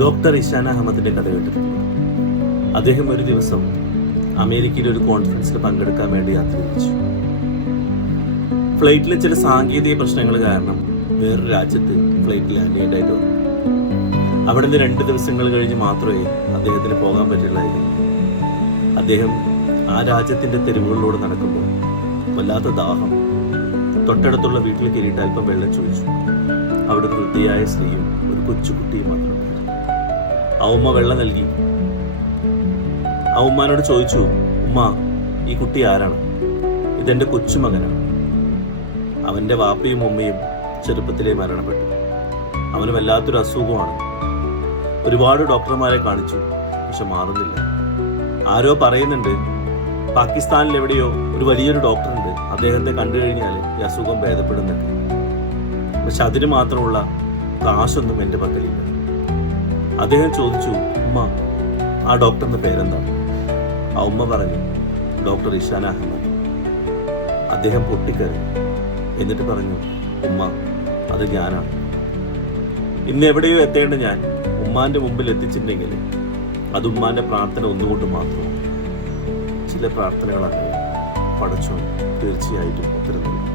Doctor Ishana അഹമ്മദിന്റെ കഥ കേട്ടിട്ടുണ്ട്. അദ്ദേഹം ഒരു ദിവസം അമേരിക്കയിൽ ഒരു കോൺഫറൻസിൽ പങ്കെടുക്കാൻ വേണ്ടി യാത്ര തിരിച്ചു. ഫ്ലൈറ്റിലെ ചില സാങ്കേതിക പ്രശ്നങ്ങൾ കാരണം വേറൊരു രാജ്യത്ത് ഫ്ലൈറ്റ് ലാൻഡ് ചെയ്യേണ്ടതായിട്ട് വന്നു. അവിടെ നിന്ന് 2 ദിവസങ്ങൾ കഴിഞ്ഞ് മാത്രമേ അദ്ദേഹത്തിന് പോകാൻ പറ്റുള്ളായിരുന്നു. അദ്ദേഹം ആ രാജ്യത്തിന്റെ തെരുവുകളിലൂടെ നടക്കുമ്പോൾ വല്ലാത്ത ദാഹം. തൊട്ടടുത്തുള്ള വീട്ടിൽ കയറിയിട്ട് അല്പം വെള്ളം ചോദിച്ചു. അവിടെ ഒരു വൃത്തിയായ സ്ത്രീയും ഒരു കൊച്ചുകുട്ടിയും മാത്രമാണ്. ആ ഉമ്മ വെള്ളം നൽകി. ആ ഉമ്മാനോട് ചോദിച്ചു, ഉമ്മ, ഈ കുട്ടി ആരാണ്? ഇതെന്റെ കൊച്ചുമകനാണ്. അവന്റെ വാപ്പയും ഉമ്മയും ചെറുപ്പത്തിലേ മരണപ്പെട്ടു. അവന് വല്ലാത്തൊരു അസുഖമാണ്. ഒരുപാട് ഡോക്ടർമാരെ കാണിച്ചു, പക്ഷെ മാറുന്നില്ല. ആരോ പറയുന്നുണ്ട് പാകിസ്ഥാനിൽ എവിടെയോ ഒരു വലിയൊരു ഡോക്ടറുണ്ട്, അദ്ദേഹത്തെ കണ്ടു കഴിഞ്ഞാൽ ഈ അസുഖം ഭേദപ്പെടുന്നുണ്ട്. പക്ഷെ അതിന് മാത്രമുള്ള കാശൊന്നും എൻ്റെ പക്കലില്ല. അദ്ദേഹം ചോദിച്ചു, ഉമ്മ, ആ ഡോക്ടറിന്റെ പേരെന്താണ്? ആ ഉമ്മ പറഞ്ഞു, ഡോക്ടർ ഇഷാന അഹമ്മദ്. അദ്ദേഹം പൊട്ടിക്കരഞ്ഞു. എന്നിട്ട് പറഞ്ഞു, ഉമ്മ, അത് ഞാനാണ്. ഇന്ന് എവിടെയോ എത്തേണ്ട ഞാൻ ഉമ്മാന്റെ മുമ്പിൽ എത്തിച്ചിട്ടുണ്ടെങ്കിൽ അത് ഉമ്മാന്റെ പ്രാർത്ഥന ഒന്നുകൊണ്ട് മാത്രമാണ്. ചില പ്രാർത്ഥനകളാണ് പടച്ചോൻ തീർച്ചയായിട്ടും ഉത്തരം നൽകും.